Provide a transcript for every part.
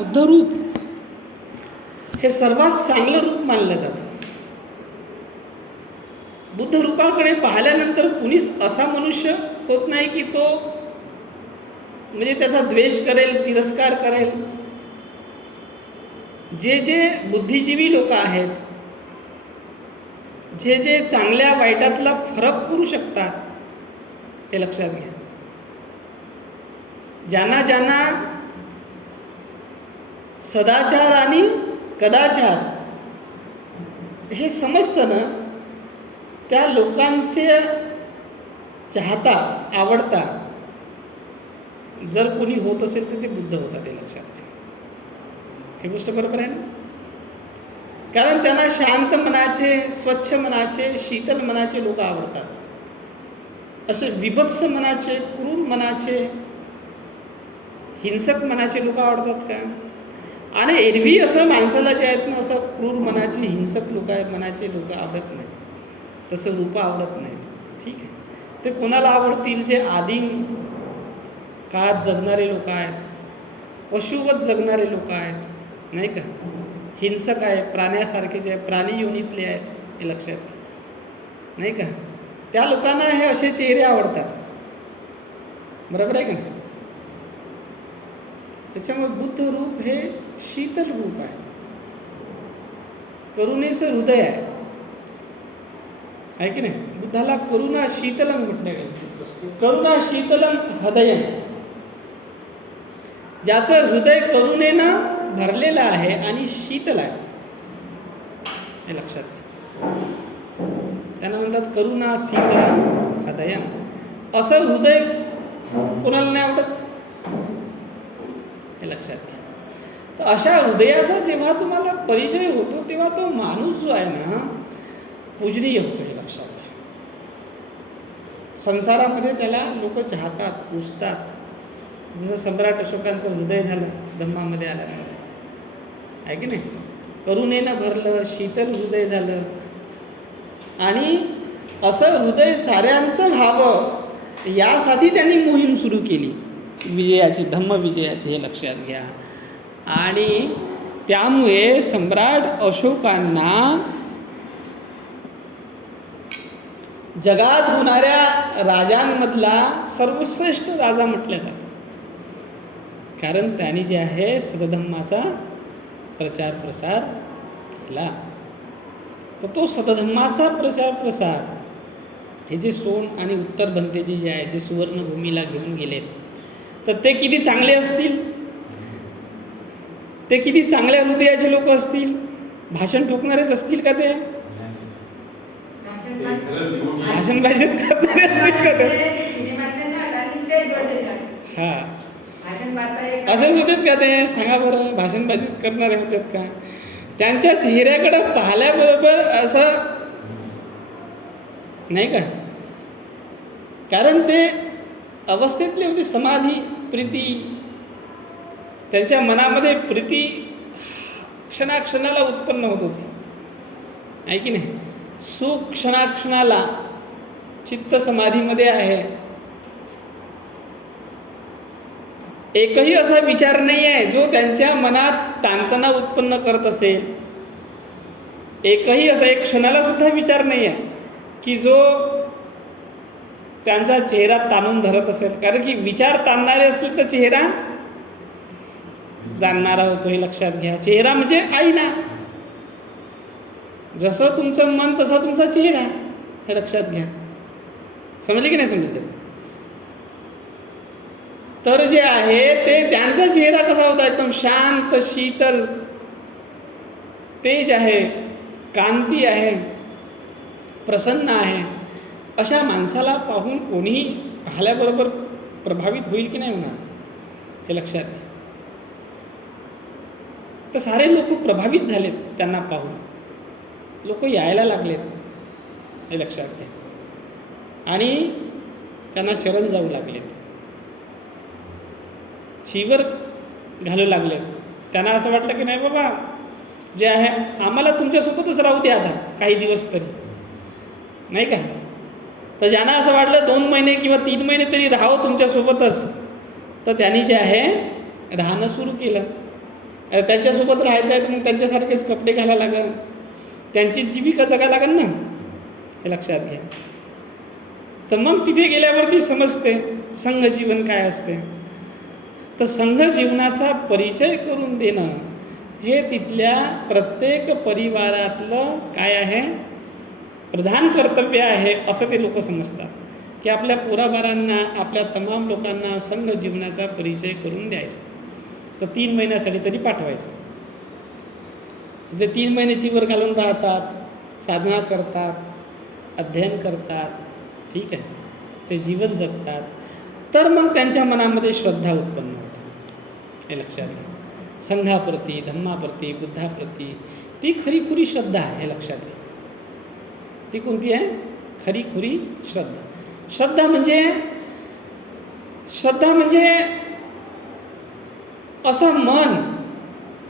बुद्ध रूप हे सर्वात चांगलं रूप मानलं जातं. बुद्ध रूपाकडे पाहिल्यानंतर कुणीच असा मनुष्य होत नाही की तो म्हणजे त्याचा द्वेष करेल, तिरस्कार करेल. जे जे बुद्धिजीवी लोक आहेत, जे जे चांगल्या वाईटातला फरक करू शकतात, हे लक्षात घ्या. ज्यांना ज्यांना सदाचार आणि कदाचार हे समजतं ना, त्या लोकांचे चाहता, आवडता जर कोणी होत असेल तर ते बुद्ध होतात, हे लक्षात घ्या. ही गोष्ट बरोबर आहे ना? कारण त्यांना शांत मनाचे, स्वच्छ मनाचे, शीतल मनाचे लोक आवडतात. असे विभत्स मनाचे, क्रूर मनाचे, हिंसक मनाचे लोक आवडतात का? आणि एरवी असं माणसाला जे आहेत ना, असं क्रूर मनाचे, हिंसक लोक आहेत मनाचे लोक आवडत नाही, तसं रूप आवडत नाही. ठीक आहे, ते कोणाला आवडतील? जे आदिम काळात जगणारे लोक आहेत, पशुवत जगणारे लोक आहेत, नाही का? हिंसक आहे, प्राण्यासारखे जे आहे, प्राणी योनीतले आहेत, हे लक्षात घ्या, नाही का? त्या लोकांना हे असे चेहरे आवडतात. बरोबर आहे का नाही? त्याच्यामुळे बुद्ध रूप हे शीतल रूप आहे, करुणेचं हृदय आहे की नाही? बुद्धाला करुणा शीतलम म्हटलं गेलं. करुणा शीतलम हृदयम. ज्याचं हृदय करुणेनं भरलेलं आहे आणि शीतल आहे, हे लक्षात घ्या. त्यांना म्हणतात करुणा शीतलम हृदयम. असं हृदय कोणाला नाही आवडत, हे लक्षात घ्या. तर अशा हृदयाचा जेव्हा तुम्हाला परिचय होतो तेव्हा तो माणूस जो आहे ना, पूजनीय होतो, हे लक्षात घ्या. संसारामध्ये त्याला लोक चाहतात, पूजतात. जसं सम्राट अशोकांचं हृदय झालं धम्मामध्ये आल्यानंतर, आहे की नाही? करुणेनं भरलं, शीतल हृदय झालं. आणि असं हृदय साऱ्यांचं व्हावं यासाठी त्यांनी मोहीम सुरू केली विजयाची, धम्मविजयाची, हे लक्षात घ्या. आणि त्यामुळे सम्राट अशोकांना जगात होणाऱ्या राजांमधला सर्वश्रेष्ठ राजा म्हटलं जातं. कारण त्यांनी जे आहे सतधम्माचा प्रचार प्रसार केला. तर तो सतधम्माचा प्रचार प्रसार हे जे सोन आणि उत्तर बंतेजी जे आहे, जे सुवर्णभूमीला घेऊन गेलेत, तर ते किती चांगले असतील, ते किती चांगल्या हृदयाचे लोक असतील. भाषण ठोकणारेच असतील का? ते भाषण बाजीच करणारे असतील का ते? हा, असेच होतेत का ते? सांगा बरं, भाषणबाजीच करणारे होतेत का? त्यांच्या चेहऱ्याकडे पाहिल्याबरोबर असं नाही का? कारण ते अवस्थेतले होते, समाधी, प्रीती. त्यांच्या मनामध्ये प्रीती क्षणाक्षणाला उत्पन्न होत होती, आहे की नाही? सुख क्षणाक्षणाला चित्त समाधीमध्ये आहे. एकही असा विचार नाही आहे जो त्यांच्या मनात ताणतणाव उत्पन्न करत असेल. एकही असा एक क्षणाला सुद्धा विचार नाही आहे की जो त्यांचा चेहरा ताणून धरत असेल. कारण की विचार ताणणारे असतील तर चेहरा जाणणारा होतो, हे लक्षात घ्या. चेहरा म्हणजे आईना. जसं तुमचं मन तसा तुमचा चेहरा, हे लक्षात घ्या. समजले की नाही समजले? तर जे आहे ते त्यांचा चेहरा कसा होता? एकदम शांत, शीतल, तेज आहे, कांती आहे, प्रसन्न आहे. अशा माणसाला पाहून कोणीही पाहिल्याबरोबर प्रभावित होईल की नाही होणार, हे लक्षात घ्या. तर सारे लोक प्रभावित झालेत त्यांना पाहून, लोक यायला लागलेत, हे लक्षात घ्या. आणि त्यांना शरण जाऊ लागलेत, चीवर घालू लागलेत. त्यांना असं वाटलं की नाही बाबा जे आहे आम्हाला तुमच्यासोबतच राहू द्या आता काही दिवस तरी, नाही का? तर ज्यांना असं वाटलं 2 महिने किंवा 3 महिने तरी राहावं तुमच्यासोबतच, तर त्यांनी जे आहे राहणं सुरू केलं. त्यांच्यासोबत राहायचं आहे तर मग त्यांच्यासारखेच कपडे घालायला लागेल, त्यांची जीविका जगायला लागेल ना, हे लक्षात घ्या. तर मग तिथे गेल्यावरती समजते संघ जीवन काय असते. तर संघ जीवनाचा परिचय करून देणं हे तिथल्या प्रत्येक परिवारातलं काय आहे, प्रधान कर्तव्य आहे, असं ते लोक समजतात. की आपल्या पोराबारांना, आपल्या तमाम लोकांना संघ जीवनाचा परिचय करून द्यायचा. तर 3 महिन्यासाठी तरी पाठवायचं. तिथे 3 महिन्याची वर घालून राहतात, साधना करतात, अध्ययन करतात, ठीक आहे, ते जीवन जगतात. तर मग त्यांच्या मनामध्ये श्रद्धा उत्पन्न होते, हे लक्षात घ्या. संघाप्रती, धम्माप्रती, बुद्धाप्रती ती खरीखुरी श्रद्धा आहे, हे लक्षात घ्या. ती कोणती आहे? खरीखुरी श्रद्धा. श्रद्धा म्हणजे असं मन,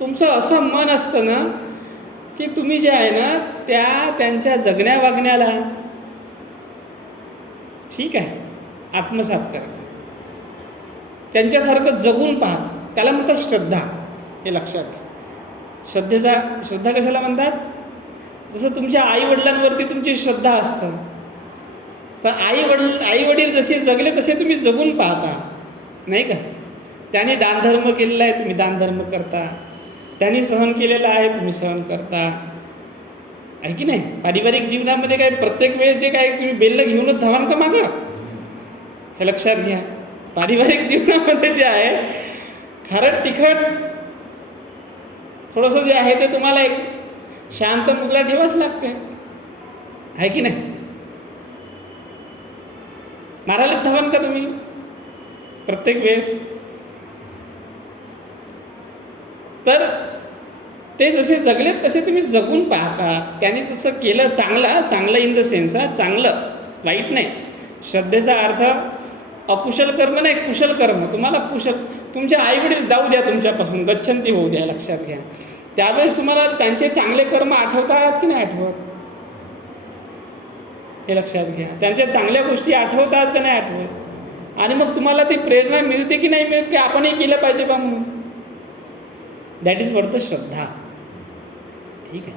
तुमचं असं मन असतं ना की तुम्ही जे आहे ना त्यांच्या जगण्या वागण्याला, ठीक आहे, आत्मसात करता, त्यांच्यासारखं जगून पाहता, त्याला म्हणतात श्रद्धा, हे लक्षात घ्या. श्रद्धा कशाला म्हणतात? जसं तुमच्या आईवडिलांवरती तुमची श्रद्धा असतं, पण आईवडील जसे जगले तसे तुम्ही जगून पाहता, नाही का? त्यांनी दानधर्म केलेला आहे, तुम्ही दानधर्म करता. त्यांनी सहन केलेलं आहे, तुम्ही सहन करता, आहे की नाही? पारिवारिक जीवनामध्ये काय प्रत्येक वेळेस जे काय तुम्ही बेल्लं घेऊनच धावान का मागं, हे लक्षात घ्या. पारिवारिक जीवनामध्ये जे आहे खारट तिखट थोडंसं जे आहे ते तुम्हाला एक शांत मुद्रा ठेवाच लागते, आहे की नाही? मारायलाच धावान का तुम्ही प्रत्येक वेळेस? तर ते जसे जगलेत तसे तुम्ही जगून पाहता. त्याने जसं केलं चांगलं इन द सेन्स, चांगलं, वाईट नाही. श्रद्धेचा अर्थ अकुशल कर्म नाही, कुशल कर्म. तुम्हाला तुमचे आईवडील जाऊ द्या तुमच्यापासून, गच्छंती होऊ द्या, लक्षात घ्या. त्यावेळेस तुम्हाला त्यांचे चांगले कर्म आठवतात की नाही आठवत, हे लक्षात घ्या. त्यांच्या चांगल्या गोष्टी आठवतात की नाही आठवत, आणि मग तुम्हाला ती प्रेरणा मिळते की नाही मिळत की आपणही केलं पाहिजे बा म्हणून. दॅट इज व्हॉट द श्रद्धा, ठीक आहे.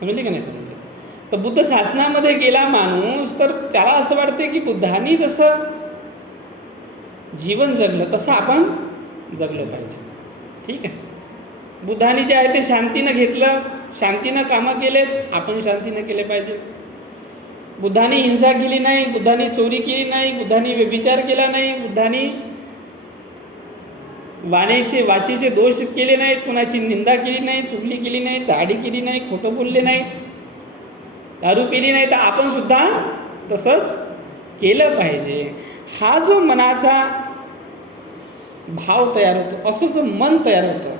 समजले का नाही समजले? तर बुद्ध शासनामध्ये गेला माणूस तर त्याला असं वाटते की बुद्धांनी जसं जीवन जगलं तसं आपण जगलं पाहिजे, ठीक आहे. बुद्धांनी जे आहे ते शांतीनं घेतलं, शांतीनं कामं केलेत, आपण शांतीनं केले पाहिजे. बुद्धांनी हिंसा केली नाही, बुद्धांनी चोरी केली नाही, बुद्धांनी व्यभिचार केला नाही, बुद्धांनी वाचीचे दोष केले नाहीत, कोणाची निंदा केली नाही, चुगली केली नाही, चाडी केली नाही, खोटं बोलले नाहीत, दारू पिली नाही. तर आपण सुद्धा तसंच केलं पाहिजे. हा जो मनाचा भाव तयार होतो, असं जो मन तयार होतं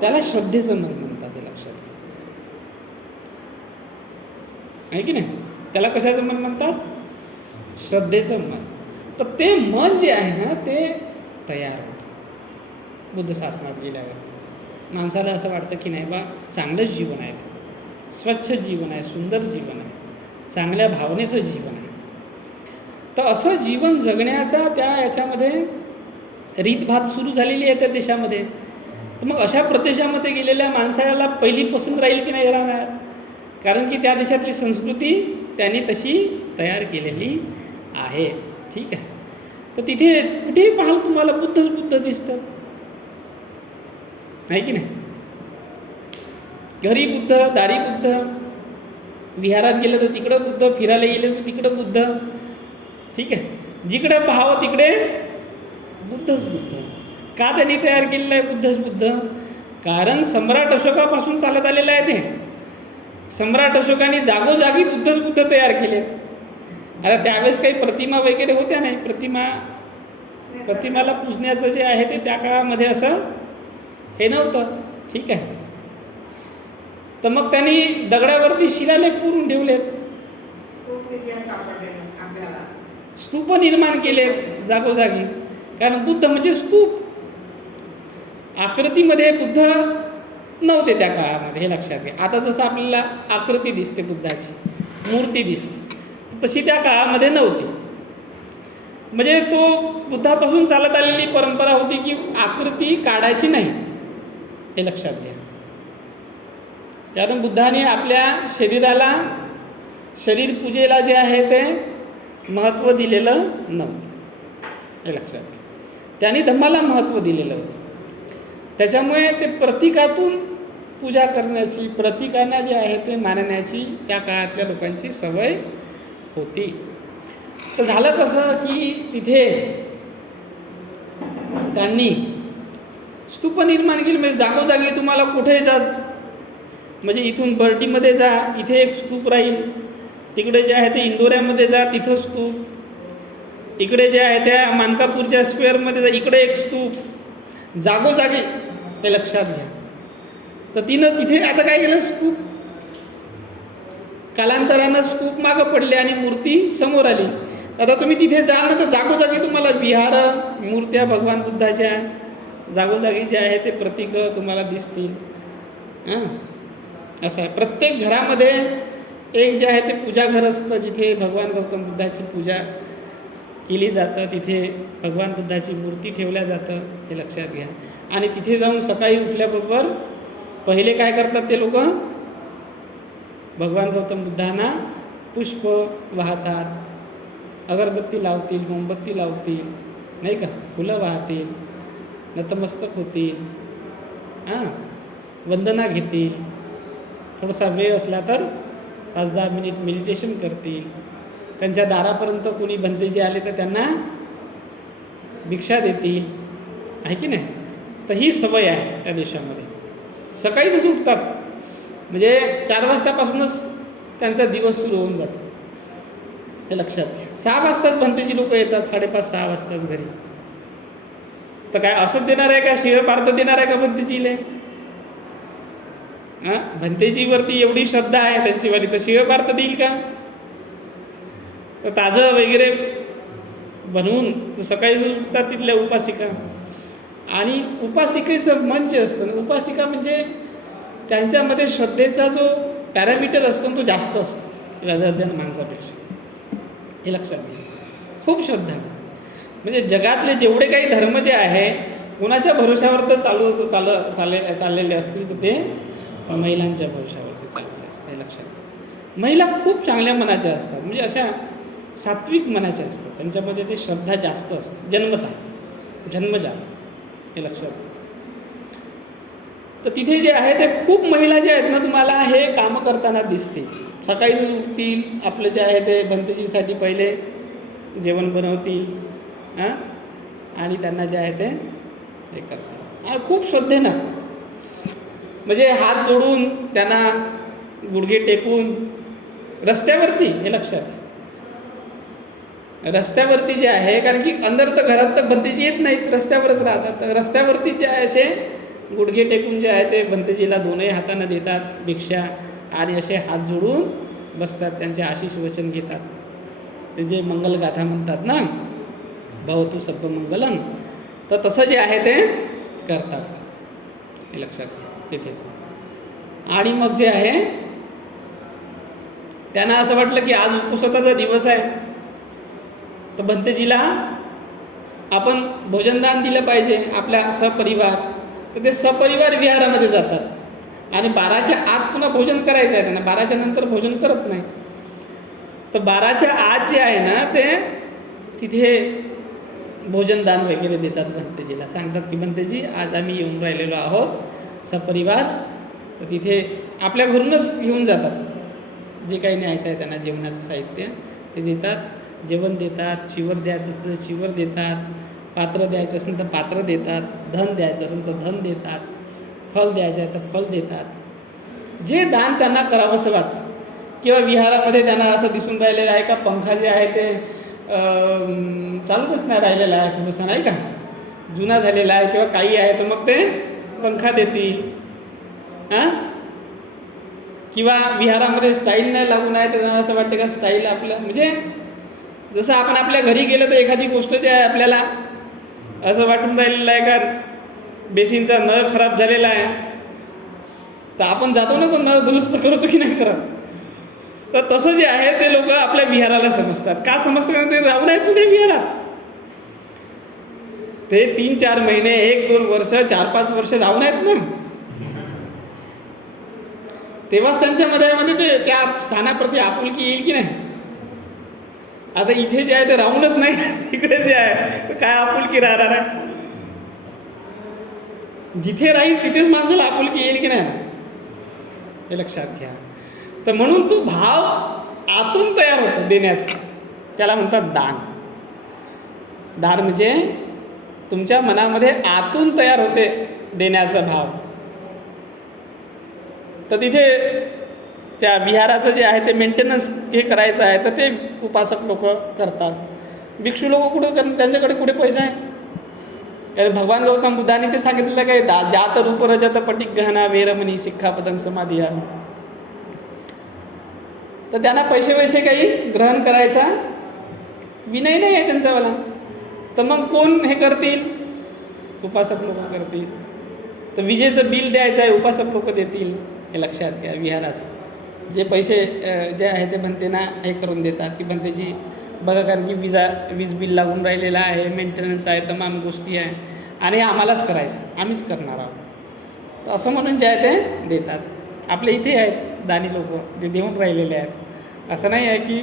त्याला श्रद्धेचं मन म्हणतात, हे लक्षात घ्या, आहे की नाही? त्याला कशाचं मन म्हणतात? श्रद्धेचं मन. तर ते मन जे आहे ना ते तयार होतं बुद्ध शासनात गेल्यावर. माणसाला असं वाटतं की नाही बा, चांगलंच जीवन आहे, स्वच्छ जीवन आहे, सुंदर जीवन आहे, चांगल्या भावनेचं जीवन आहे. तर असं जीवन जगण्याचा त्या याच्यामध्ये रीतभात सुरू झालेली आहे त्या देशामध्ये. तर मग अशा प्रदेशामध्ये गेलेल्या माणसाला पहिली पसंत राहील की नाही राहणार, कारण की त्या देशातली संस्कृती त्यांनी तशी तयार केलेली आहे, ठीक आहे. तर तिथे कुठेही पाहाल तुम्हाला बुद्धच बुद्ध दिसतात, आहे की नाही? घरी बुद्ध, दारी बुद्ध, विहारात गेलं तर तिकडं बुद्ध, फिरायला गेलं तर तिकडं बुद्ध, ठीक आहे. जिकडे पाहावं तिकडे बुद्धच बुद्ध. का त्यांनी तयार केलेलं आहे बुद्धच बुद्ध? कारण सम्राट अशोकापासून चालत आलेलं आहे ते. सम्राट अशोकाने जागोजागी बुद्धच बुद्ध तयार केले. आता त्यावेळेस काही प्रतिमा वगैरे होत्या नाही, प्रतिमाला पुजण्याचं जे आहे ते त्या काळामध्ये असं हे नव्हतं, ठीक आहे. तर मग त्यांनी दगडावरती शिलालेख करून ठेवलेत, स्तूप निर्माण केलेत जागोजागी. कारण बुद्ध म्हणजे स्तूप, आकृतीमध्ये बुद्ध नव्हते त्या काळामध्ये, हे लक्षात घ्या. आता जसं आपल्याला आकृती दिसते बुद्धाची, मूर्ती दिसते, तशी त्या काळामध्ये नव्हती. म्हणजे तो बुद्धापासून चालत आलेली परंपरा होती की आकृती काढायची नाही, हे लक्षात घ्या. कारण बुद्धाने आपल्या शरीराला, शरीर पूजेला जे आहे ते महत्त्व दिलेलं नव्हतं, हे लक्षात घ्या. त्यांनी धम्माला महत्त्व दिलेलं होतं. त्याच्यामुळे ते प्रतीकातून पूजा करण्याची, प्रतीकांना जे आहे ते मानण्याची त्या काळातल्या लोकांची सवय होती. तर झालं कसं की तिथे त्यांनी स्तूप निर्माण केले. म्हणजे जागोजागी तुम्हाला कुठे जा, म्हणजे इथून बर्डीमध्ये जा, इथे एक स्तूप राहील, तिकडे जे आहे ते इंदोऱ्यामध्ये जा, तिथं स्तूप, इकडे जे आहे त्या मानकापूरच्या स्क्वेअरमध्ये जा, इकडे एक स्तूप, जागोजागी, हे लक्षात घ्या. तर तिथे आता काय केलं, स्तूप कालांतरानं स्तूप मागं पडले आणि मूर्ती समोर आली. आता तुम्ही तिथे जाल ना तर जागोजागी तुम्हाला विहार, मूर्त्या भगवान बुद्धाच्या जागोजागी जे आहे ते प्रतीक तुम्हाला दिसतील. असं आहे. प्रत्येक घरामध्ये एक जे आहे ते पूजाघर असतं, जिथे भगवान गौतम बुद्धाची पूजा केली जातं, तिथे भगवान बुद्धाची मूर्ती ठेवल्या जातं, हे लक्षात घ्या. आणि तिथे जाऊन सकाळी उठल्याबरोबर पहिले काय करतात ते लोक, भगवान गौतम बुद्धांना पुष्प वाहतात, अगरबत्ती लावतील, मोमबत्ती लावतील, नाही का, फुलं वाहतील, नतमस्तक होतील, वंदना घेतील, थोडासा वेळ असला तर 5-10 मिनिट मेडिटेशन करतील. त्यांच्या दारापर्यंत कोणी भंतेजी आले तर त्यांना भिक्षा देतील, आहे की नाही. तर ही सवय आहे त्या देशामध्ये. सकाळीच उठतात, म्हणजे 4 वाजतापासूनच त्यांचा दिवस सुरू होऊन जातो, हे लक्षात घ्या. 6 वाजताच भंतेजी लोक येतात, 5:30-6 वाजताच घरी. तर काय असंच देणार आहे का, शिव पार्थ देणार आहे का भंतेजीले? भंतेजीवरती एवढी श्रद्धा आहे त्यांचीवाली, तर शिव पार्थ देईल का? तर ताजं वगैरे बनवून सकाळीच उठतात तिथल्या उपासिका. आणि उपासिकेचं मन जे असतं ना, उपासिका म्हणजे त्यांच्यामध्ये श्रद्धेचा जो पॅरामीटर असतो तो जास्त असतो राधाध्यान माणसापेक्षा, हे लक्षात घ्या. खूप श्रद्धा, म्हणजे जगातले जेवढे काही धर्म जे आहे कोणाच्या भरोशावर तर चाललेले असतील तर ते महिलांच्या भरोशावरती चाललेले असते, हे लक्षात घ्या. महिला खूप चांगल्या मनाच्या असतात, म्हणजे अशा सात्विक मनाच्या असतात, त्यांच्यामध्ये ते श्रद्धा जास्त असते, जन्मजात, हे लक्षात घ्या. तर तिथे जे आहे ते खूप महिला जे आहेत ना तुम्हाला हे कामं करताना दिसते. सकाळीच उठतील, आपलं जे आहे ते भंतेजीसाठी पहिले जेवण बनवतील, आणि त्यांना जे आहे ते हे करतात. आणि खूप श्रद्धेनं, म्हणजे हात जोडून, त्यांना गुडघे टेकून रस्त्यावरती, हे लक्षात घ्या. रस्त्यावरती जे आहे, कारण की अंदर तर घरात तर भंतेजी येत नाहीत, रस्त्यावरच राहतात. तर रस्त्यावरती जे आहे असे गुडघे टेकून जे आहे ते भंतेजीला दोनही हातानं देतात भिक्षा, आणि असे हात जोडून बसतात, त्यांचे आशीष वचन घेतात. ते जे मंगलगाथा म्हणतात ना, भवतु सब्ब मंगलम, तर तसं जे आहे ते करतात, हे लक्षात घ्या तिथे. आणि मग जे आहे त्यांना असं वाटलं की आज उपवासाचा दिवस आहे, तर भंतेजीला आपण भोजनदान दिलं पाहिजे आपल्या सपरिवार. तर ते सपरिवार विहारामध्ये जातात आणि 12च्या आत पुन्हा भोजन करायचं आहे त्यांना, 12च्या नंतर भोजन करत नाही. तर 12च्या आत जे आहे ना ते तिथे भोजनदान वगैरे देतात भंतेजीला, सांगतात की भंतेजी आज आम्ही येऊन राहिलेलो आहोत सपरिवार, तर तिथे आपल्या घरूनच घेऊन जातात, जे काही न्यायचं आहे त्यांना जेवणाचं साहित्य ते देतात, जेवण देतात, चिवर द्यायचं असेल तर चिवर देतात, पात्र द्यायचं असेल तर पात्र देतात, धन द्यायचं असेल तर धन देतात, फल द्यायचं आहे तर फल देतात, जे दान त्यांना करावंसं वाटतं. किंवा विहारामध्ये त्यांना असं दिसून राहिलेलं आहे का पंखा जे आहे ते चालूच नाही राहिलेला आहे, थोडंसं नाही का जुना झालेला आहे किंवा काही आहे, तर मग ते पंखा देतील. किंवा विहारामध्ये स्टाईल नाही लागून आहे तर त्यांना असं वाटतं का स्टाईल आपलं, म्हणजे जसं आपण आपल्या घरी गेलं तर एखादी गोष्ट जी आहे आपल्याला असं वाटून राहिलेलं आहे का बेसिनचा नळ खराब झालेला आहे, तर आपण जातो ना तो नळ दुरुस्त करतो की नाही करत. तर तसं जे आहे ते लोक आपल्या विहाराला समजतात. का समजतात? ते राहून आहेत ना ते विहारात, ते 3-4 महिने, 1-2 वर्ष, 4-5 वर्ष राहून आहेत ना, तेव्हाच त्यांच्या मध्ये ते त्या स्थानाप्रती आपुलकी येईल की नाही. आता इथे जे आहे ते राहूनच नाही, तिकडे जे आहे तर काय आपुलकी राहणार आहे. जिथे राहील तिथेच माणसाला आपुलकी येईल की नाही, हे लक्षात घ्या. तर म्हणून तो भाव आतून तयार होतो देण्याचा, त्याला म्हणतात दान. दान म्हणजे तुमच्या मनामध्ये आतून तयार होते देण्याचा भाव. तर तिथे त्या विहाराचं जे आहे ते मेंटेनन्स हे करायचं आहे, तर ते उपासक लोक करतात. भिक्षू लोक कुठं, त्यांच्याकडे कुठे पैसा आहे. भगवान गौतम बुद्धाने ते सांगितलेलं काय, जात रूप रजत पटिक गहना वेरमणी सिक्खापदं समाधिया. तर त्यांना पैसे काही ग्रहण करायचा विनय नाही आहे त्यांचावाला. तर मग कोण हे करतील, उपासक लोक करतील. तर विजेचं बिल द्यायचं आहे, उपासक लोक देतील, हे लक्षात घ्या. विहाराचं जे पैसे जे आहे ते म्हणते ना हे करून देतात, की म्हणतेची बघा, कारण की वीज बिल लागून राहिलेलं आहे, मेंटेनन्स आहे, तमाम गोष्टी आहे, आणि आम्हालाच करायचं, आम्हीच करणार आहोत. तर असं म्हणून जे आहे ते देतात. आपल्या इथे आहेत दानी लोक जे देऊन राहिलेले आहेत. असं नाही आहे की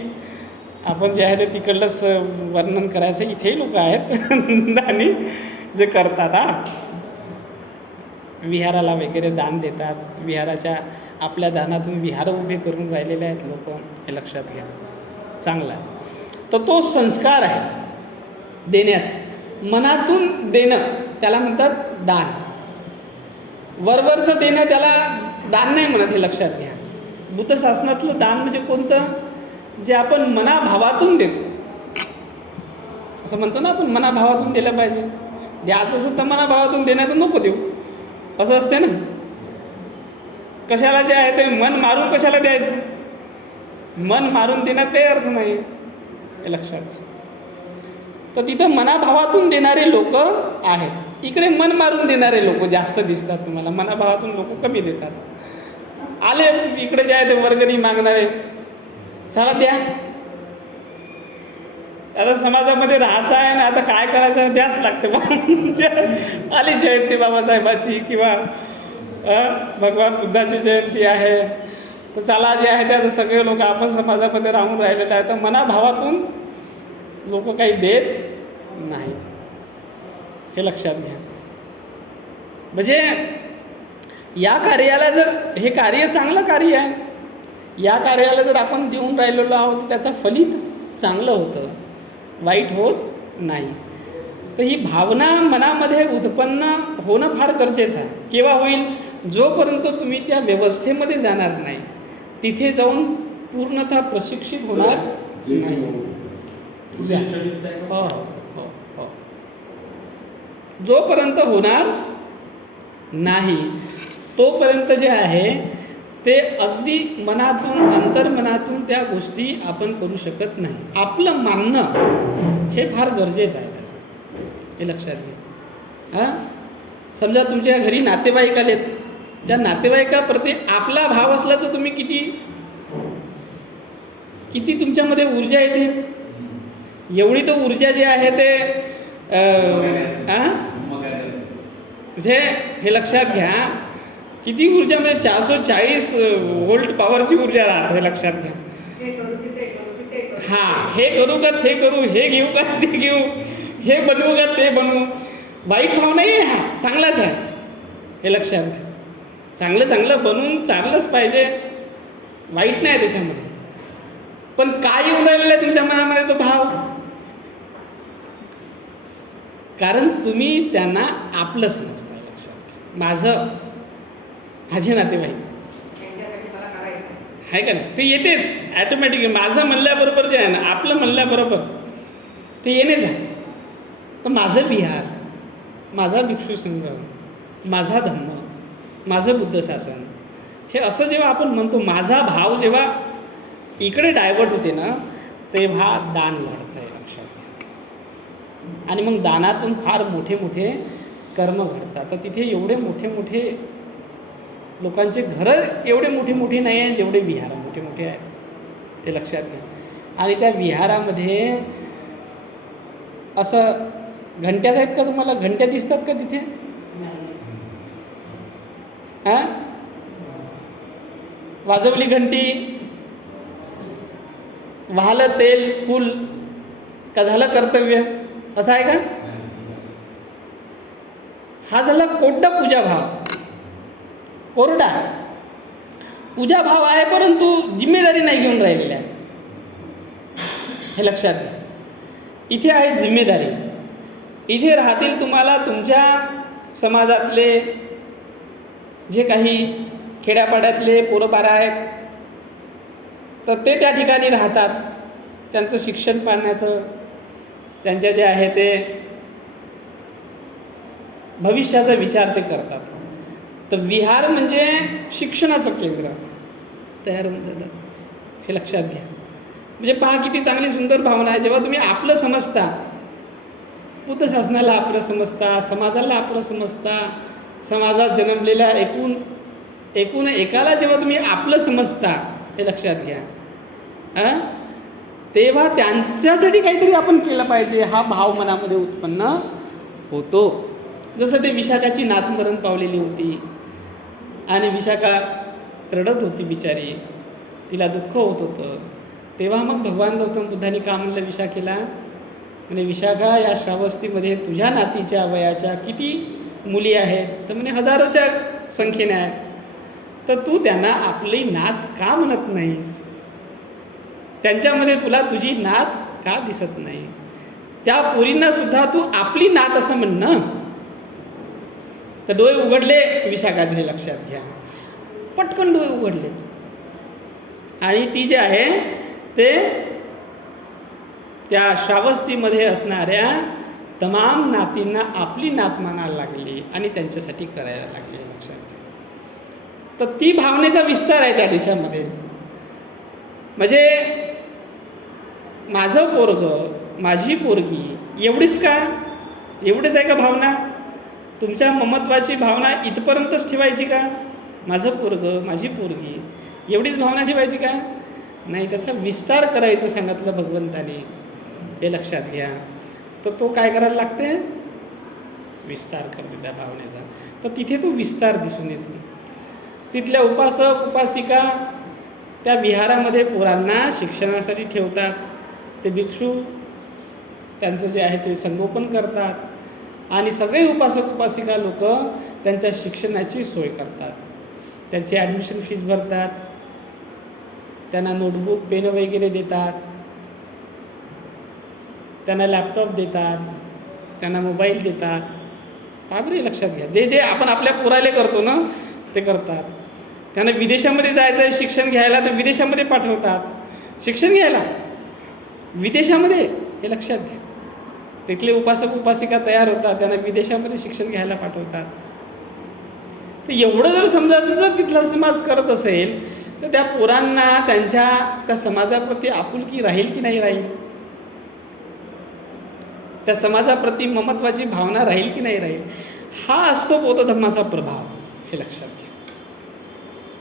आपण जे आहे ते तिकडलंच वर्णन करायचं. इथेही लोक आहेत दानी जे करतात. विहाराला वगैरे दान देतात. विहाराच्या आपल्या दानातून विहार उभे करून राहिलेले आहेत लोक, हे लक्षात घ्या. चांगला आहे. तर तो संस्कार आहे देण्याचा. मनातून देणं त्याला म्हणतात दान. वरवरचं देणं त्याला दान नाही म्हणत, हे लक्षात घ्या. बुद्ध शासनातलं दान म्हणजे कोणतं, जे आपण मनाभावातून देतो. असं म्हणतो ना आपण, मनाभावातून दिलं पाहिजे. द्यायचं असं तर मनाभावातून देणं, तर नको देऊ, असं असते ना. कशाला जे आहे ते मन मारून कशाला द्यायचं, मन मारून देण्यात काही अर्थ नाही, हे लक्षात. तर तिथं मनाभावातून देणारे लोक आहेत. इकडे मन मारून देणारे लोक जास्त दिसतात तुम्हाला. मनाभावातून लोक कमी देतात. आले इकडे जे आहे ते वर्गणी मागणारे, चला द्या. आता समाजामध्ये राहायचं आहे ना, आता काय करायचं आहे, द्याच लागते. आली जयंती बाबासाहेबाची किंवा भगवान बुद्धाची जयंती आहे, तर चला जे आहे ते सगळे लोक आपण समाजामध्ये राहून राहिलेले आहे. तर मनाभावातून लोक काही देत नाहीत, हे लक्षात घ्या. म्हणजे या कार्याला जर, हे कार्य चांगलं कार्य आहे, या कार्याला जर आपण देऊन राहिलेलो आहोत, त्याचं फलित चांगलं होतं, वाईट होत नाही. तर ही भावना मनामध्ये उत्पन्न होणं फार गरजेचं आहे. केव्हा होईल, जोपर्यंत तुम्ही त्या व्यवस्थेमध्ये जाणार नाही, तिथे जाऊन पूर्णतः प्रशिक्षित होणार नाही. हो हो हो, जोपर्यंत होणार नाही तोपर्यंत जे आहे ते अगदी मनातून, अंतर्मनातून त्या गोष्टी आपण करू शकत नाही. आपलं मानणं हे फार गरजेचं आहे, हे लक्षात घ्या. समजा तुमच्या घरी नातेवाईक आलेत, त्या नातेवाईकाप्रती आपला भाव असला तर तुम्ही किती तुमच्यामध्ये ऊर्जा येते. एवढी तर ऊर्जा जी आहे ते म्हणजे हे लक्षात घ्या, किती ऊर्जा, म्हणजे 440 व्होल्ट पॉवरची ऊर्जा राहते, हे लक्षात घ्या. हां, हे करू का ते करू, हे घेऊ का ते घेऊ, हे बनवू का ते बनवू. वाईट भाव नाही आहे हा, चांगलाच आहे, हे लक्षात घ्या. चांगलं बनवून चाललंच पाहिजे, वाईट नाही त्याच्यामध्ये. पण काय येऊन राहिलेलं आहे तुमच्या मनामध्ये तो भाव, कारण तुम्ही त्यांना आपलं समजता, लक्षात घ्या. माझे नातेवाईक आहे का नाही, ते येतेच ॲटोमॅटिक. माझं म्हणल्याबरोबर जे आहे ना, आपलं म्हणल्याबरोबर ते येणेच आहे. तर माझं विहार, माझा भिक्षू संघ, माझा धम्म, माझं बुद्ध शासन, हे असं जेव्हा आपण म्हणतो, माझा भाव जेव्हा इकडे डायव्हर्ट होते ना, तेव्हा दान घडतं, आहे लक्षात घ्या. आणि मग दानातून फार मोठे मोठे कर्म घडतात. तर तिथे एवढे मोठे मोठे लोकांचे घरं एवढे मोठी नाही आहे जेवढे विहार मोठे आहेत, हे लक्षात घ्या. आणि त्या विहारामध्ये असं घंट्याच आहेत का तुम्हाला, घंट्या दिसतात का तिथे? हां, वाजवली घंटी, वाहलं तेल फूल, का झालं कर्तव्य, असं आहे का? हा झाला कोरडा पूजाभाव. कोरडा पूजाभाव आहे, परंतु जिम्मेदारी नाही घेऊन राहिलेल्या आहेत. हे लक्षात घ्या. इथे आहे जिम्मेदारी. इथे राहतील तुम्हाला तुमच्या समाजातले जे काही खेड्यापाड्यातले पोरंबारं आहेत, तर ते त्या ठिकाणी राहतात. त्यांचं शिक्षण पाहण्याचं, त्यांच्या जे आहे ते भविष्याचा विचार ते करतात. तर विहार म्हणजे शिक्षणाचं केंद्र तयार होऊन जातात. हे लक्षात घ्या. म्हणजे पहा किती चांगली सुंदर भावना आहे. जेव्हा तुम्ही आपलं समजता, बुद्ध शासनाला आपलं समजता, समाजाला आपलं समजता, समाजात जन्मलेल्या एकूण एकाला जेव्हा तुम्ही आपलं समजता, हे लक्षात घ्या, तेव्हा त्यांच्यासाठी काहीतरी आपण केलं पाहिजे हा भाव मनामध्ये उत्पन्न होतो. जसं ते विशाखाची नात मरण पावलेली होती आणि विशाखा रडत होती बिचारी, तिला दुःख होत होतं. तेव्हा मग भगवान गौतम बुद्धांनी का म्हणलं विशाखेला, म्हणजे विशाखा या श्रावस्तीमध्ये तुझ्या नातीच्या वयाच्या किती मुली आहेत, तर म्हणजे हजारोच्या संख्येने आहेत, तर तू त्यांना आपली नात का म्हणत नाहीस? त्यांच्यामध्ये तुला तुझी नात का दिसत नाही? त्या पोरींना सुद्धा तू आपली नात असं म्हण ना. तर डोळे उघडले विशाखाचे, हे लक्षात घ्या. पटकन डोळे उघडलेत आणि ती जे आहे ते त्या श्रावस्तीमध्ये असणाऱ्या तमाम नातींना आपली नात मानायला लागली आणि त्यांच्यासाठी करायला लागली. लक्षात घ्या. तर ती भावनेचा विस्तार आहे त्या देशामध्ये. म्हणजे माझं पोरगं, माझी पोरगी, एवढीच का? एवढीच आहे का भावना? तुमच्या ममत्वाची भावना इथपर्यंतच ठेवायची का? माझं पोरगं, माझी पोरगी, एवढीच भावना ठेवायची का? नाही, त्याचा विस्तार करायचं सांगितलं भगवंताने, हे लक्षात घ्या. तर तो काय करायला लागते? विस्तार करते त्या भावनेचा. तर तिथे तो विस्तार दिसून येतो. तिथल्या उपासक उपासिका त्या विहारामध्ये पोरांना शिक्षणासाठी ठेवतात. ते भिक्षू त्यांचं जे आहे ते संगोपन करतात आणि सगळे उपासक उपासिका लोक त्यांच्या शिक्षणाची सोय करतात. त्यांची ॲडमिशन फीस भरतात, त्यांना नोटबुक पेन वगैरे देतात, त्यांना लॅपटॉप देतात, त्यांना मोबाईल देतात. बापरे, लक्षात घ्या. जे जे आपण आपल्या पोराले करतो ना, ते करतात. त्यांना विदेशामध्ये जायचं आहे शिक्षण घ्यायला, तर विदेशामध्ये पाठवतात शिक्षण घ्यायला, विदेशामध्ये. हे लक्षात घ्या. तिथले उपासक उपासिका तयार होतात, त्यांना विदेशामध्ये शिक्षण घ्यायला पाठवतात. तर एवढं जर समजायचं जर तिथला समाज करत असेल, तर त्या पोरांना त्यांच्या त्या समाजाप्रती आपुलकी राहील की नाही राहील? त्या समाजाप्रती ममत्वाची भावना राहील की नाही राहील? हा असतो बौद्ध धर्माचा प्रभाव. हे लक्षात घ्या.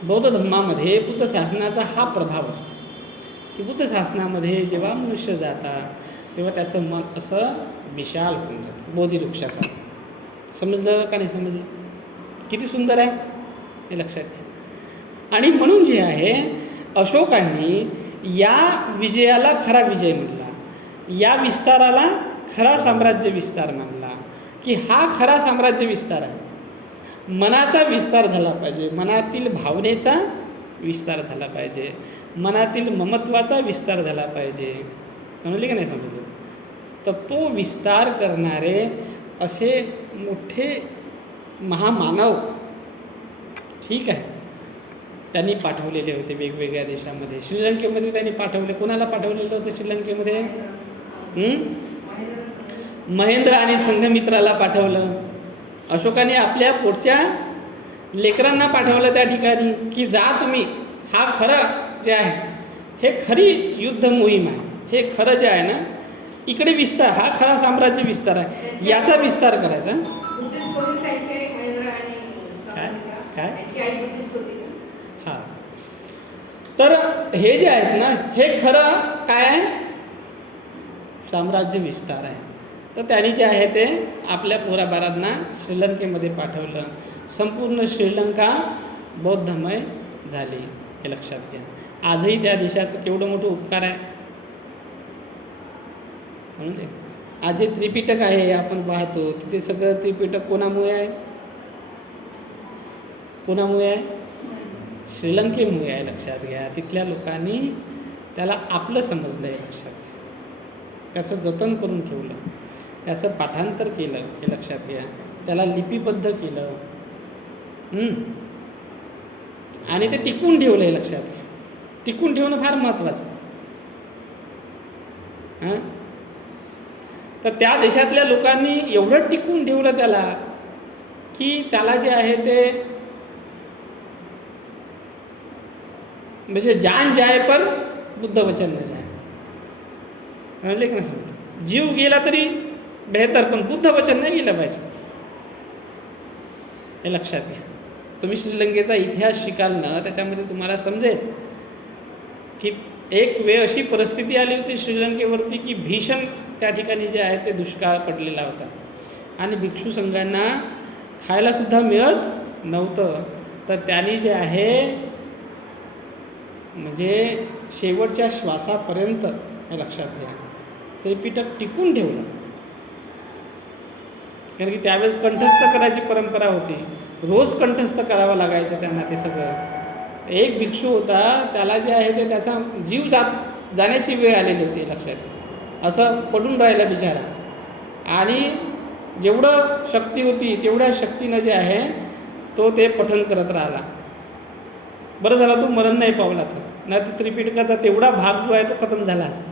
बौद्ध धर्मामध्ये बुद्ध शासनाचा हा प्रभाव असतो की बुद्ध शासनामध्ये जेव्हा मनुष्य जातात तेव्हा त्याचं मन असं विशाल होऊन जातं, बोधिवृक्षासारखं. समजलं का नाही समजलं? किती सुंदर आहे, हे लक्षात घ्या. आणि म्हणून जे आहे अशोकांनी या विजयाला खरा विजय म्हणला, या विस्ताराला खरा साम्राज्य विस्तार मानला, की हा खरा साम्राज्य विस्तार आहे. मनाचा विस्तार झाला पाहिजे, मनातील भावनेचा विस्तार झाला पाहिजे, मनातील ममत्वाचा विस्तार झाला पाहिजे. समजले का नाही समजले? तर तो विस्तार करणारे असे मोठे महामानव, ठीक आहे, त्यांनी पाठवलेले होते वेगवेगळ्या देशामध्ये. श्रीलंकेमध्ये त्यांनी पाठवले. कोणाला पाठवलेलं होतं श्रीलंकेमध्ये? महेंद्र आणि संघमित्राला पाठवलं. अशोकाने आपल्या पोटच्या लेकरांना पाठवलं त्या ठिकाणी की जा तुम्ही, हा खरं जे आहे हे खरी युद्ध मोहीम आहे, हे खरं जे आहे ना इकडे विस्तार, हा खरा साम्राज्य विस्तार आहे, याचा विस्तार करायचा. काय हां, तर हे जे आहेत ना हे खरं काय आहे? साम्राज्य विस्तार आहे. तर त्यांनी जे आहे ते आपल्या पोराबारांना श्रीलंकेमध्ये पाठवलं. संपूर्ण श्रीलंका बौद्धमय झाली. हे लक्षात घ्या. आजही त्या देशाचं केवढं मोठं उपकार आहे. म्हणजे आज जे त्रिपिटक आहे आपण पाहतो, तिथे सगळं त्रिपिटक कोणामुळे आहे? कोणामुळे आहे? श्रीलंकेमुळे आहे. लक्षात घ्या. तिथल्या लोकांनी त्याला आपलं समजलं आहे. लक्षात घ्या. त्याचं जतन करून ठेवलं, त्याचं पाठांतर केलं, हे लक्षात घ्या. त्याला लिपिबद्ध केलं आणि ते टिकून ठेवलं, हे लक्षात घ्या. टिकून ठेवणं फार महत्त्वाचं. हां, तर त्या देशातल्या लोकांनी एवढं टिकून ठेवलं त्याला की त्याला जे आहे ते म्हणजे जान जाय पर बुद्ध वचन न जाय. समजले की नाही? जीव गेला तरी बेहतर, पण बुद्ध वचन नाही गेलं पाहिजे, हे लक्षात घ्या. तुम्ही श्रीलंकेचा इतिहास शिकाल ना, त्याच्यामध्ये तुम्हाला समजेल की एक वेळ अशी परिस्थिती आली होती श्रीलंकेवरती की भीषण त्या ठिकाणी जे आहे ते दुष्काळ पडलेला होता आणि भिक्षू संघांना खायलासुद्धा मिळत नव्हतं. तर त्यांनी जे आहे म्हणजे शेवटच्या श्वासापर्यंत, हे लक्षात घ्या, त्रिपिटक टिकून ठेवलं. कारण की त्यावेळेस कंठस्थ करायची परंपरा होती, रोज कंठस्थ करावं लागायचं त्यांना ते सगळं. एक भिक्षू होता, त्याला जे आहे ते त्याचा जीव जाण्याची वेळ आलेली होती, लक्षात घ्या. असं पडून राहिला बिचारा आणि जेवढं शक्ती होती तेवढ्या शक्तीनं जे आहे तो ते पठण करत राहिला. बरं झाला तो मरण नाही पावला, तर नाही तर त्रिपिटकाचा तेवढा भाग जो आहे तो खतम झाला असता.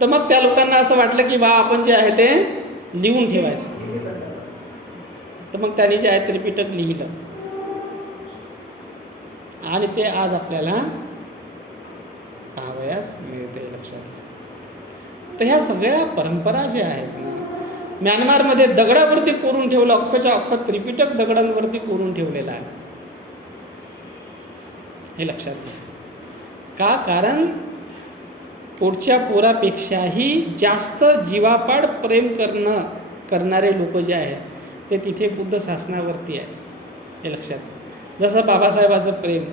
तर मग त्या लोकांना असं वाटलं की बा आपण जे आहे ते लिहून ठेवायचं. तर मग त्यांनी जे आहे त्रिपिटक लिहिलं आणि ते आज आपल्याला पाहावयास मिळते, लक्षात घ्या. तर ह्या सगळ्या परंपरा ज्या आहेत ना, म्यानमारमध्ये दगडावरती कोरून ठेवलं, अख्खच्या अख्खं त्रिपिटक दगडांवरती कोरून ठेवलेलं आहे, हे लक्षात घ्या. का? कारण पोटच्या पोरापेक्षाही जास्त जीवापाड प्रेम करणारे लोक जे आहेत ते तिथे बुद्ध शासनावरती आहेत, हे लक्षात घ्या. जसं बाबासाहेबाचं प्रेम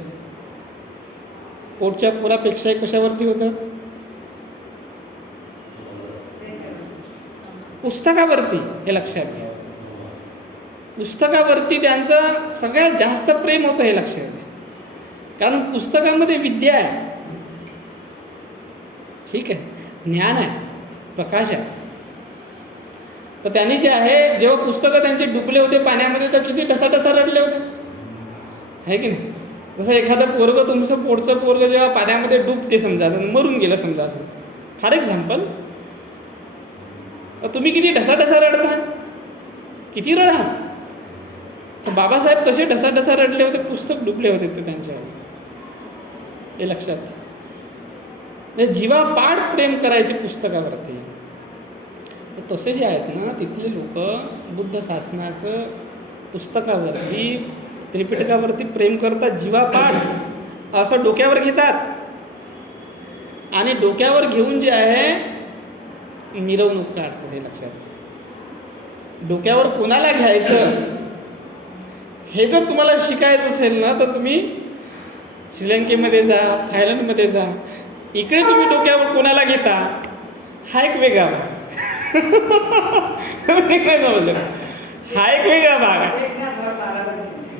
पोटच्या पोरापेक्षाही कशावरती होतं? पुस्तकावरती, हे लक्षात घ्या. पुस्तकावरती त्यांचं सगळ्यात जास्त प्रेम होतं, हे लक्षात घ्या. कारण पुस्तकामध्ये विद्या आहे, ठीक आहे, ज्ञान आहे, प्रकाश आहे. तर त्यांनी जे आहे जेव्हा पुस्तकं त्यांचे डुबले होते पाण्यामध्ये तर किती ढसाढसा रडले होते, आहे की नाही? जसं एखादं पोरगं, तुमचं पोटचं पोरगं जेव्हा पाण्यामध्ये डुबते समजायचं, मरून गेलं समजायचं, फॉर एक्झाम्पल, तुम्ही किती ढसाढसा रडता, किती रडा. तर बाबासाहेब तसे ढसाढसा रडले होते, पुस्तक डुबले होते ते त्यांच्यावर, हे लक्षात. म्हणजे जीवापाड प्रेम करायचे पुस्तकावरती. तर तसे जे आहेत ना तिथले लोक बुद्ध शासनाचं पुस्तकावरती, त्रिपिटकावरती प्रेम करतात, जीवापाड असं डोक्यावर घेतात आणि डोक्यावर घेऊन जे आहे मिरवणूक काढतात, हे लक्षात. डोक्यावर कोणाला घ्यायचं हे जर तुम्हाला शिकायचं असेल ना तर तुम्ही श्रीलंकेमध्ये जा, थायलंडमध्ये जा, इकडे तुम्ही डोक्यावर कोणाला घेता हा एक वेगळा भाग. नाही समजलं, हा एक वेगळा भाग आहे.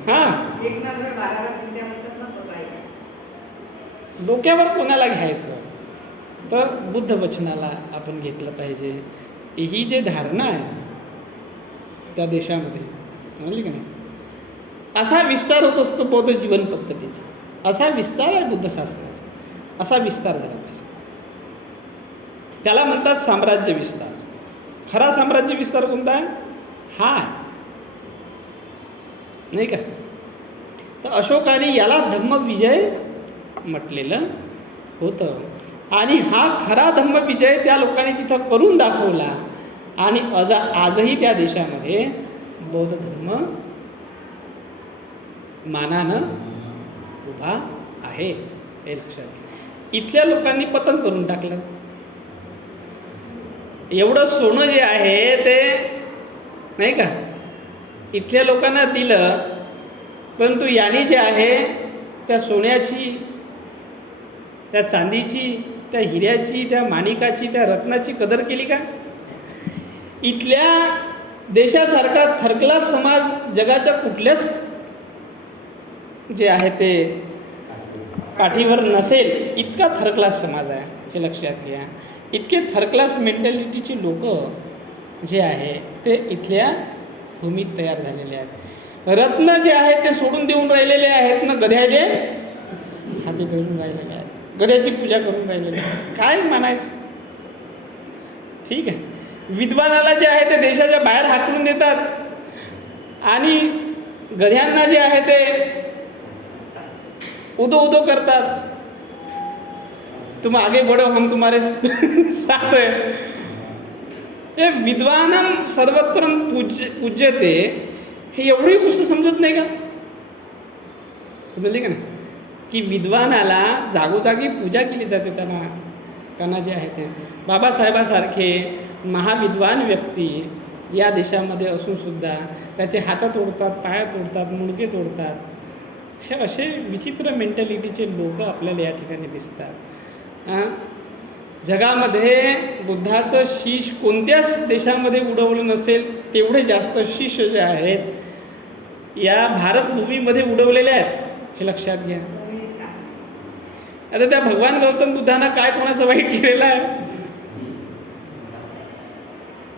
हां, डोक्यावर कोणाला घ्यायचं तर बुद्ध वचनाला आपण घेतलं पाहिजे. ही जे धारणा आहे त्या देशामध्ये, समजली का नाही, असा विस्तार होत असतो बौद्ध जीवन पद्धतीचा. असा विस्तार आहे बुद्ध शासनाचा, असा विस्तार झाला पाहिजे. त्याला म्हणतात साम्राज्य विस्तार. खरा साम्राज्य विस्तार कोणता आहे? हा आहे, नाही का? तर अशोकाने याला धम्मविजय म्हटलेलं होतं आणि हा खरा धम्मविजय त्या लोकांनी तिथं करून दाखवला आणि आजही त्या देशामध्ये बौद्ध धर्म मानानं उभा आहे, हे लक्षात घ्या. इथल्या लोकांनी पतन करून टाकलं. एवढं सोनं जे आहे ते, नाही का, इथल्या लोकांना दिलं परंतु याने जे आहे त्या सोन्याची, त्या चांदीची, त्या हिऱ्याची, त्या माणिकाची, त्या रत्नाची कदर केली का? इथल्या देशासारखा थर्ड क्लास समाज जगाच्या कुठल्याच जे आहे ते पाठीवर नसेल, इतका थर्ड क्लास समाज आहे, हे लक्षात घ्या. इतके थर्ड क्लास मेंटॅलिटीची लोक जे आहे ते इथल्या भूमीत तयार झालेले आहेत. रत्न जे आहेत ते सोडून देऊन राहिलेले आहेत ना, गध्याचे हाती धरून राहिलेले आहेत, गध्याची पूजा करून राहिलेले आहेत. काय मानायचं? ठीक आहे. विद्वानाला जे आहे ते देशाच्या बाहेर हाकलून देतात आणि गध्यांना जे आहे ते उदो उदो करतात. तुम आगे बढ़ो, हम तुम्हारे साथ है. हे विद्वानम सर्वत्र पूज्यते, हे एवढी गोष्ट समजत नाही का? समजली का नाही? की विद्वानाला जागोजागी पूजा केली जाते. त्यांना जे आहे ते बाबासाहेबासारखे महाविद्वान व्यक्ती या देशामध्ये असूनसुद्धा त्याचे हात तोडतात, पाया तोडतात, मुंडके तोडतात. हे असे विचित्र मेंटॅलिटीचे लोक आपल्याला या ठिकाणी दिसतात. जगामध्ये बुद्धाचं शीश कोणत्याच देशामध्ये उडवलं नसेल तेवढे जास्त शीश जे आहेत या भारतभूमीमध्ये उडवलेले आहेत, हे लक्षात घ्या. आता त्या भगवान गौतम बुद्धांना काय कोणाचं वाईट केलेलं आहे?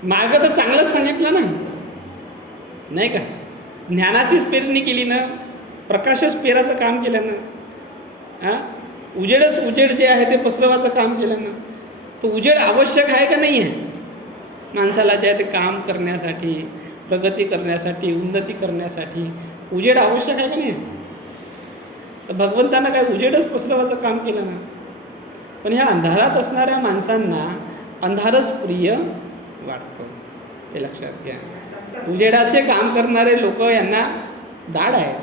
मागं तर चांगलंच सांगितलं ना, नाही का? ज्ञानाचीच पेरणी केली ना, प्रकाशच पेराचं काम केलं ना, उजेड जे आहे ते पसरवाचं काम केलं ना. तो उजेड आवश्यक आहे का नाही आहे माणसाला जे आहे ते काम करण्यासाठी, प्रगती करण्यासाठी, उन्नती करण्यासाठी उजेड आवश्यक आहे का नाही? तर भगवंतानं काय उजेडच पसरवाचं काम केलं ना. पण ह्या अंधारात असणाऱ्या माणसांना अंधारच प्रिय वाटतो, हे लक्षात घ्या. उजेडाचे काम करणारे लोक यांना दाढ आहे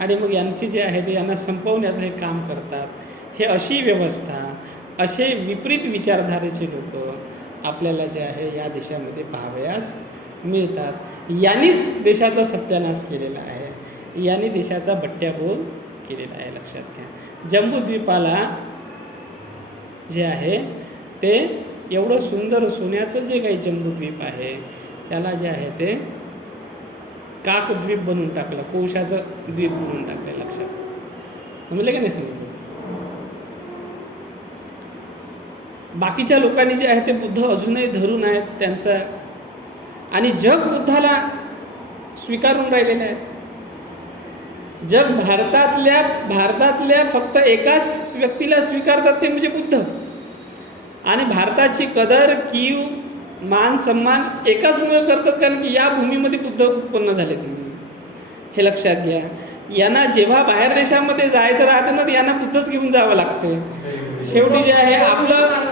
आणि मग यांची जे आहे ते यांना संपवण्याचं हे काम करतात. हे अशी व्यवस्था, असे विपरीत विचारधारेचे लोक आपल्याला जे आहे या देशामध्ये पाहावयास मिळतात. यांनीच देशाचा सत्यानाश केलेला आहे, यांनी देशाचा बट्ट्याबोळ केलेला आहे, लक्षात घ्या. जम्बूद्वीपाला जे आहे ते एवढं सुंदर सोन्याचं जे काही जम्बूद्वीप आहे त्याला जे आहे ते काकद्वीप बनवून टाकलं, कोशाचं द्वीप बनवून टाकलं, लक्षात. समजले का नाही समजलं? बाकीच्या लोकांनी जे आहे ते बुद्ध अजूनही धरून आहेत त्यांचं, आणि जग बुद्धाला स्वीकारून राहिलेलं आहे. जग भारतातल्या फक्त एकाच व्यक्तीला स्वीकारतात, ते म्हणजे बुद्ध. आणि भारताची कदर, कीव, मान सन्मान एकाचमुळे करतात, कारण की या भूमीमध्ये बुद्ध उत्पन्न झालेत, हे लक्षात घ्या. यांना जेव्हा बाहेर देशामध्ये जायचं राहते ना, यांना बुद्धच घेऊन जावं लागते. शेवटी जे आहे आपलं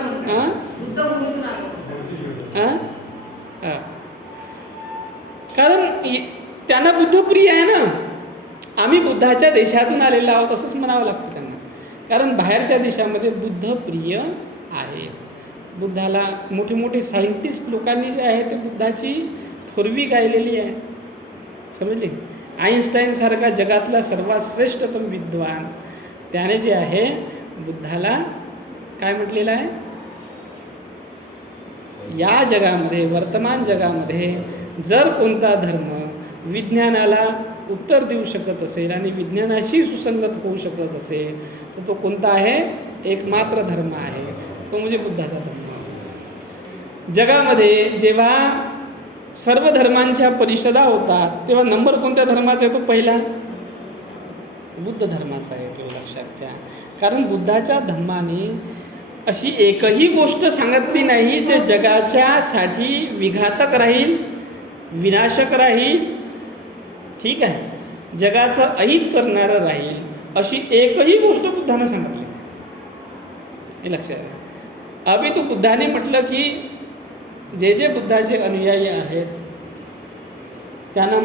कारण त्यांना बुद्ध प्रिय आहे ना. आम्ही बुद्धाच्या देशातून आलेलो आहोत असंच म्हणावं लागतं त्यांना, कारण बाहेरच्या देशामध्ये बुद्ध प्रिय आहे. बुद्धाला मोठे मोठे सायंटिस्ट लोकांनी जे आहे ते बुद्धाची थोरवी गायलेली आहे, समजले. आईन्स्टाईनसारखा जगातला सर्वात श्रेष्ठतम विद्वान त्याने जे आहे बुद्धाला काय म्हटलेलं आहे? या जगामध्ये, वर्तमान जगामध्ये जर कोणता धर्म विज्ञानाला उत्तर देऊ शकत असेल आणि विज्ञानाशी सुसंगत होऊ शकत असेल तर तो कोणता आहे? एकमात्र धर्म आहे, तो म्हणजे बुद्धाचा धर्म. जगामध्ये जेव्हा सर्व धर्मांच्या परिषदा होतात तेव्हा नंबर कोणत्या धर्माचा आहे? तो पहिला बुद्ध धर्माचा आहे, तो लक्षात घ्या. कारण बुद्धाच्या धर्माने अशी एकही गोष्ट सांगितली नाही जे जगाच्यासाठी विघातक राहील, विनाशक राहील, ठीक आहे, जगाचं अहित करणारं राहील, अशी एकही गोष्ट बुद्धानं सांगितली, हे लक्षात घ्या. अभि तो बुद्धाने म्हटलं की जे जे बुद्धाचे अनुयायी आहेत त्यांना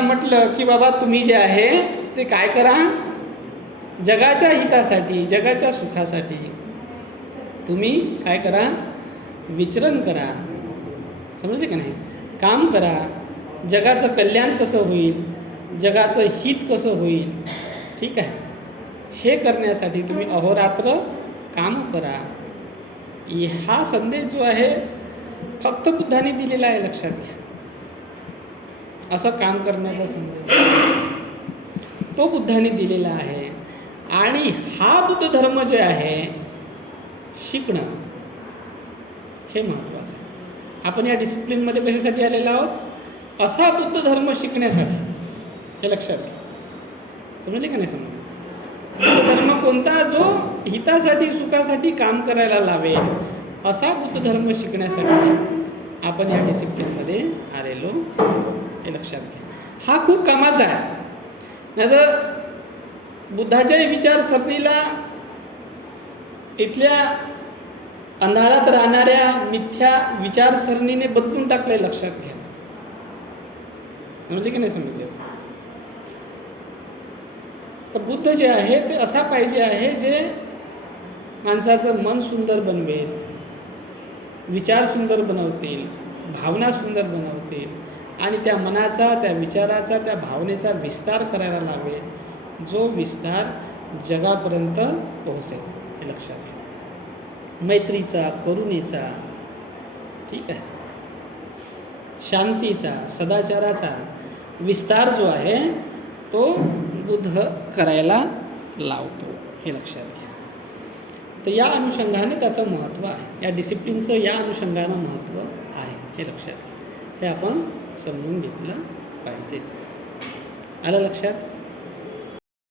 म्हटलं की बाबा तुम्ही जे आहे ते काय करा, जगाच्या हितासाठी, जगाच्या सुखासाठी तुम्ही काय करा, विचरण करा, समजले का नाही, काम करा, जगाचं कल्याण कसं होईल, जगाचं हित कसं होईल, ठीक आहे, हे करण्यासाठी तुम्ही अहोरात्र काम करा. हा संदेश जो आहे फक्त बुद्धाने दिलेला आहे, लक्षात घ्या. असं काम करण्याचा संदेश तो बुद्धाने दिलेला आहे. आणि हा बुद्ध धर्म जे आहे शिकणं हे महत्त्वाचं आहे. आपण या डिसिप्लिनमध्ये कशासाठी आलेलो आहोत? असा बुद्ध धर्म शिकण्यासाठी. हे लक्षात घ्या. समजले का नाही समजले? बुद्ध धर्म कोणता? जो हितासाठी सुखासाठी काम करायला लावेल असा बुद्ध धर्म शिकण्यासाठी आपण या डिसिप्लिनमध्ये आलेलो, हे लक्षात घ्या. हा खूप कामाचा आहे. नाहीतर बुद्धाच्या विचारसरणीला इथल्या अंधारात राहणाऱ्या मिथ्या विचारसरणीने बदलून टाकले, लक्षात घ्या. समजले की नाही समजले? तर बुद्ध जे आहे ते असा पाहिजे आहे जे माणसाचं मन सुंदर बनवेल, विचार सुंदर बनवतील, भावना सुंदर बनवतील आणि त्या मनाचा, त्या विचाराचा, त्या भावनेचा विस्तार करायला लावेल, जो विस्तार जगापर्यंत पोहोचेल. हे लक्षात घ्या. मैत्रीचा, करुणेचा, ठीक आहे, शांतीचा, सदाचाराचा विस्तार जो आहे तो बुद्ध करायला लावतो. हे लक्षात घ्या. तर या अनुषंगाने त्याचं महत्त्व आहे, या डिसिप्लिनचं या अनुषंगानं महत्त्व आहे. हे लक्षात घ्या. हे आपण समजून घेतलं पाहिजे. आलं लक्षात?